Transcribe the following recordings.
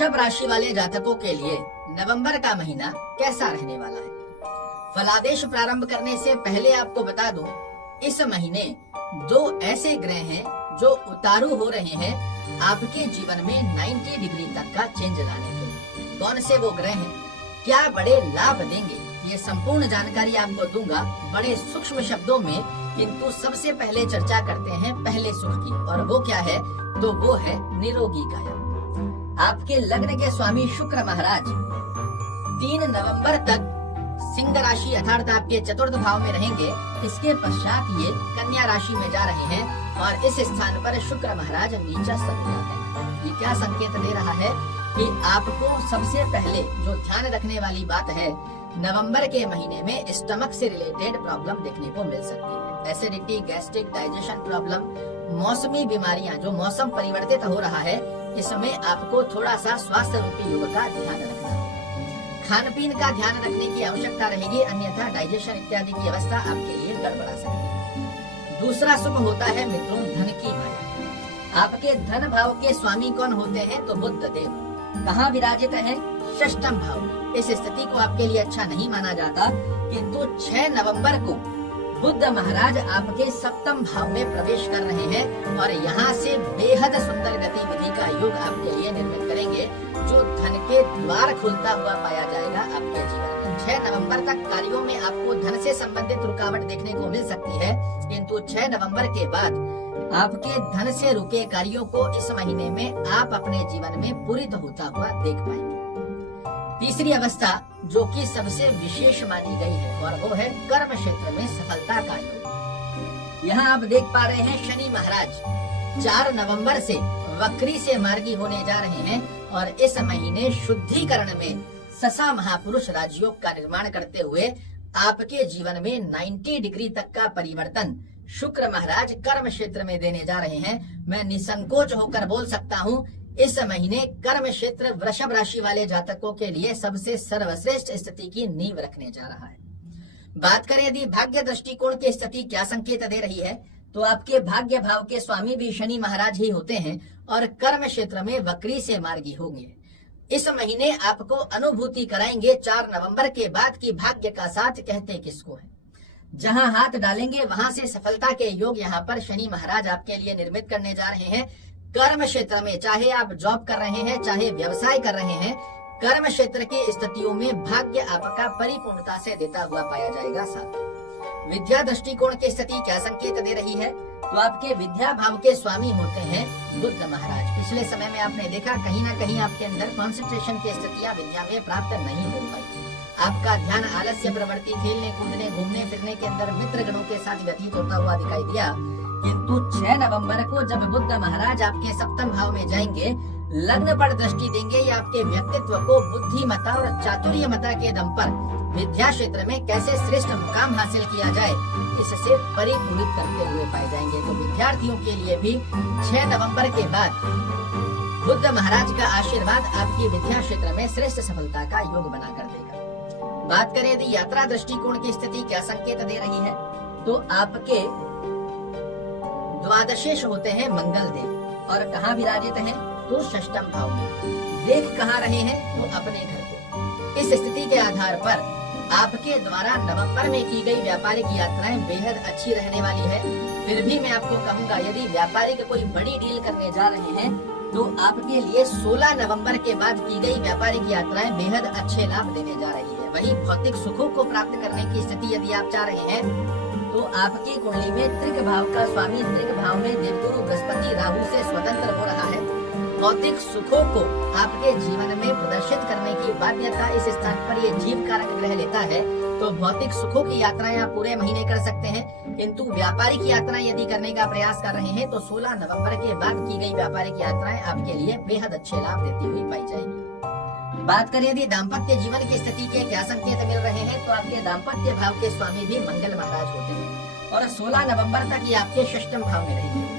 वृषभ राशि वाले जातकों के लिए नवंबर का महीना कैसा रहने वाला है। फलादेश प्रारंभ करने से पहले आपको बता दूं, इस महीने दो ऐसे ग्रह हैं जो उतारू हो रहे हैं आपके जीवन में 90 डिग्री तक का चेंज लाने के। कौन से वो ग्रह हैं, क्या बड़े लाभ देंगे, ये संपूर्ण जानकारी आपको दूंगा बड़े सूक्ष्म शब्दों में। किंतु सबसे पहले चर्चा करते हैं पहले सुख की, और वो क्या है, तो वो है निरोगी काया। आपके लग्न के स्वामी शुक्र महाराज 3 नवंबर तक सिंह राशि अर्थात आपके चतुर्थ भाव में रहेंगे। इसके पश्चात ये कन्या राशि में जा रहे हैं और इस स्थान पर शुक्र महाराज नीचा स्थित हो जाते हैं। ये क्या संकेत दे रहा है कि आपको सबसे पहले जो ध्यान रखने वाली बात है, नवंबर के महीने में स्टमक से रिलेटेड प्रॉब्लम देखने को मिल सकती है। एसिडिटी, गैस्ट्रिक, डाइजेशन प्रॉब्लम, मौसमी बीमारियां, जो मौसम परिवर्तित हो रहा है, इसमें आपको थोड़ा सा स्वास्थ्य रूपी योग का ध्यान रखना है। खान पीन का ध्यान रखने की आवश्यकता रहेगी, अन्यथा डाइजेशन इत्यादि की अवस्था आपके लिए गड़बड़ा सकती है। दूसरा शुभ होता है मित्रों धन की माया। आपके धन भाव के स्वामी कौन होते हैं, तो बुध देव कहाँ विराजित है, षष्ठम भाव। इस स्थिति को आपके लिए अच्छा नहीं माना जाता, किंतु 6 नवंबर को बुध महाराज आपके सप्तम भाव में प्रवेश कर रहे हैं और यहाँ से बेहद सुंदर गतिविधि का योग आपके लिए निर्मित करेंगे, जो धन के द्वार खुलता हुआ पाया जाएगा आपके जीवन में। 6 नवंबर तक कार्यों में आपको धन से संबंधित रुकावट देखने को मिल सकती है, किंतु 6 नवंबर के बाद आपके धन से रुके कार्यों को इस महीने में आप अपने जीवन में पूरित होता हुआ देख पाएंगे। तीसरी अवस्था जो कि सबसे विशेष मानी गई है, और वो है कर्म क्षेत्र में सफलता का योग। यहाँ आप देख पा रहे हैं शनि महाराज 4 नवंबर से वक्री से मार्गी होने जा रहे हैं और इस महीने शुद्धिकरण में ससा महापुरुष राजयोग का निर्माण करते हुए आपके जीवन में 90 डिग्री तक का परिवर्तन शुक्र महाराज कर्म क्षेत्र में देने जा रहे हैं। मैं निसंकोच होकर बोल सकता हूँ, इस महीने कर्म क्षेत्र वृषभ राशि वाले जातकों के लिए सबसे सर्वश्रेष्ठ स्थिति की नींव रखने जा रहा है। बात करें यदि भाग्य दृष्टिकोण की स्थिति क्या संकेत दे रही है, तो आपके भाग्य भाव के स्वामी भी शनि महाराज ही होते हैं और कर्म क्षेत्र में वक्री से मार्गी होंगे। इस महीने आपको अनुभूति कराएंगे 4 नवंबर के बाद की भाग्य का साथ कहते किसको है। जहां हाथ डालेंगे वहां से सफलता के योग यहाँ पर शनि महाराज आपके लिए निर्मित करने जा रहे हैं। कर्म क्षेत्र में चाहे आप जॉब कर रहे हैं, चाहे व्यवसाय कर रहे हैं, कर्म क्षेत्र की स्थितियों में भाग्य आपका परिपूर्णता से देता हुआ पाया जाएगा। साथ विद्या दृष्टिकोण की स्थिति क्या संकेत दे रही है, तो आपके विद्या भाव के स्वामी होते हैं बुध महाराज। पिछले समय में आपने देखा कहीं ना कहीं आपके अंदर कॉन्सेंट्रेशन की स्थितियां विद्या में प्राप्त नहीं हो पाई। आपका ध्यान आलस्य प्रवृत्ति, खेलने कूदने, घूमने फिरने के अंदर मित्र गणों के साथ व्यतीत होता हुआ दिखाई दिया। किंतु 6 नवंबर को जब बुध महाराज आपके सप्तम भाव में जाएंगे, लग्न पर दृष्टि देंगे, या आपके व्यक्तित्व को बुद्धिमता और चातुर्यमता के दम पर विद्या क्षेत्र में कैसे श्रेष्ठ मुकाम हासिल किया जाए, इससे परिपूरित करते हुए पाए जाएंगे। तो विद्यार्थियों के लिए भी 6 नवंबर के बाद बुध महाराज का आशीर्वाद आपकी विद्या क्षेत्र में श्रेष्ठ सफलता का योग बना कर देगा। बात करें यदि यात्रा दृष्टिकोण की स्थिति क्या संकेत दे रही है, तो आपके द्वादशेश होते हैं मंगल देव और कहाँ विराजित हैं, तो षष्ठम भाव में। देख कहाँ रहे हैं, तो अपने घर को। इस स्थिति के आधार पर आपके द्वारा नवंबर में की गई व्यापारिक यात्राएं बेहद अच्छी रहने वाली है। फिर भी मैं आपको कहूंगा, यदि व्यापारिक कोई बड़ी डील करने जा रहे हैं, तो आपके लिए 16 नवंबर के बाद की गई व्यापारिक यात्राएं बेहद अच्छे लाभ देने जा रही है। वही भौतिक सुखों को प्राप्त करने की स्थिति यदि आप चाह रहे हैं, तो आपकी कुंडली में त्रिक भाव का स्वामी त्रिक भाव में देवगुरु बृहस्पति राहु से स्वतंत्र हो रहा है। भौतिक सुखों को आपके जीवन में प्रदर्शित करने की बाध्यता इस स्थान पर ये जीव कारक ग्रह लेता है। तो भौतिक सुखों की यात्राएं आप पूरे महीने कर सकते हैं, किंतु व्यापारिक यात्राएं यदि करने का प्रयास कर रहे हैं, तो 16 नवंबर के बाद की गई व्यापारिक यात्राएं आपके लिए बेहद अच्छे लाभ देती हुई पाई जाएगी। बात करें यदि दाम्पत्य जीवन की स्थिति के क्या संकेत मिल रहे हैं, तो आपके दाम्पत्य भाव के स्वामी भी मंगल महाराज होते हैं और 16 नवंबर तक ये आपके षष्ठम भाव में रहेंगे।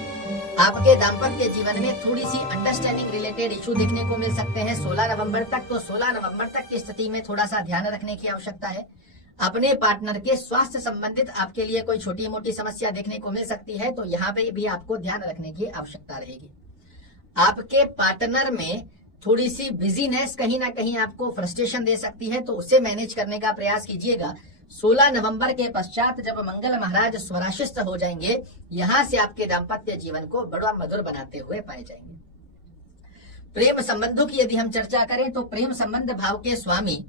आपके दाम्पत्य जीवन में थोड़ी सी अंडरस्टैंडिंग रिलेटेड इशू देखने को मिल सकते हैं 16 नवंबर तक। तो 16 नवंबर तक की स्थिति में थोड़ा सा ध्यान रखने की आवश्यकता है। अपने पार्टनर के स्वास्थ्य संबंधित आपके लिए कोई छोटी मोटी समस्या देखने को मिल सकती है, तो यहाँ पे भी आपको ध्यान रखने की आवश्यकता रहेगी। आपके पार्टनर में थोड़ी सी बिजीनेस कहीं ना कहीं आपको फ्रस्ट्रेशन दे सकती है, तो उसे मैनेज करने का प्रयास कीजिएगा। 16 नवंबर के पश्चात जब मंगल महाराज स्वराशिस्त हो जाएंगे, यहां से आपके दाम्पत्य जीवन को बड़ा मधुर बनाते हुए पाए जाएंगे। प्रेम संबंधों की यदि हम चर्चा करें तो प्रेम संबंध भाव के स्वामी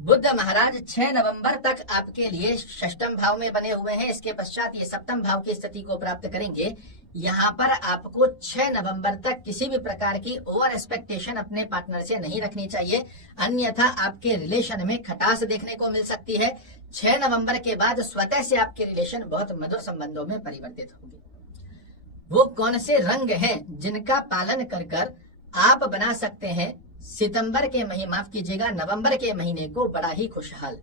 बुध महाराज 6 नवंबर तक आपके लिए षष्ठम भाव में बने हुए हैं। इसके पश्चात ये सप्तम भाव की स्थिति को प्राप्त करेंगे। यहाँ पर आपको 6 नवंबर तक किसी भी प्रकार की ओवर एक्सपेक्टेशन अपने पार्टनर से नहीं रखनी चाहिए, अन्यथा आपके रिलेशन में खटास देखने को मिल सकती है। 6 नवंबर के बाद स्वतः से आपके रिलेशन बहुत मधुर संबंधों में परिवर्तित होंगे। वो कौन से रंग हैं जिनका पालन कर कर आप बना सकते हैं सितंबर के महीने, माफ कीजिएगा, नवंबर के महीने को बड़ा ही खुशहाल।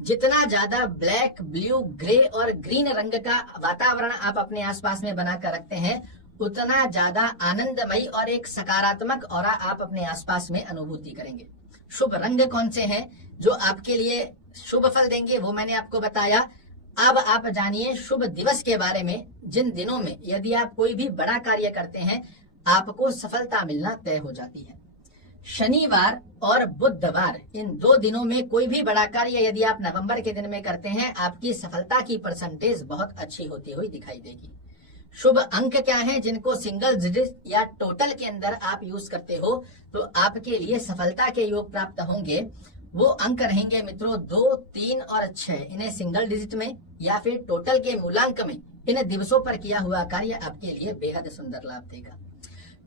जितना ज्यादा ब्लैक, ब्लू, ग्रे और ग्रीन रंग का वातावरण आप अपने आसपास में बनाकर रखते हैं, उतना ज्यादा आनंदमयी और एक सकारात्मक ऑरा आप अपने आसपास में अनुभूति करेंगे। शुभ रंग कौन से हैं जो आपके लिए शुभ फल देंगे, वो मैंने आपको बताया। अब आप जानिए शुभ दिवस के बारे में, जिन दिनों में यदि आप कोई भी बड़ा कार्य करते हैं आपको सफलता मिलना तय हो जाती है। शनिवार और बुधवार, इन 2 दिनों में कोई भी बड़ा कार्य यदि आप नवंबर के दिन में करते हैं, आपकी सफलता की परसेंटेज बहुत अच्छी होती हुई दिखाई देगी। शुभ अंक क्या है जिनको सिंगल डिजिट या टोटल के अंदर आप यूज करते हो तो आपके लिए सफलता के योग प्राप्त होंगे। वो अंक रहेंगे मित्रों 2, 3 और 6। इन्हें सिंगल डिजिट में या फिर टोटल के मूलांक में इन दिवसों पर किया हुआ कार्य आपके लिए बेहद सुंदर लाभ देगा।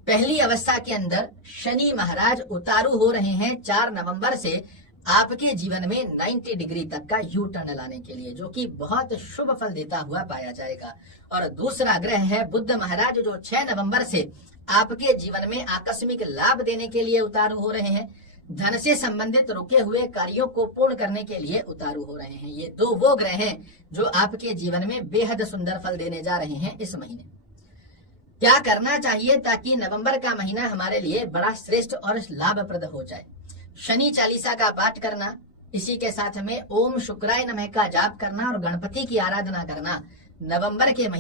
पहली अवस्था के अंदर शनि महाराज उतारू हो रहे हैं 4 नवंबर से आपके जीवन में 90 डिग्री तक का यू टर्न लाने के लिए, जो कि बहुत शुभ फल देता हुआ पाया जाएगा। और दूसरा ग्रह है बुध महाराज, जो 6 नवंबर से आपके जीवन में आकस्मिक लाभ देने के लिए उतारू हो रहे हैं। धन से संबंधित रुके हुए कार्यों को पूर्ण करने के लिए उतारू हो रहे हैं। ये 2 वो ग्रह हैं जो आपके जीवन में बेहद सुंदर फल देने जा रहे हैं इस महीने। क्या करना चाहिए ताकि नवंबर का महीना हमारे लिए बड़ा श्रेष्ठ और लाभप्रद हो जाए? शनि चालीसा का पाठ करना, इसी के साथ में ओम शुक्राय नमः का जाप करना और गणपति की आराधना करना नवंबर के महीने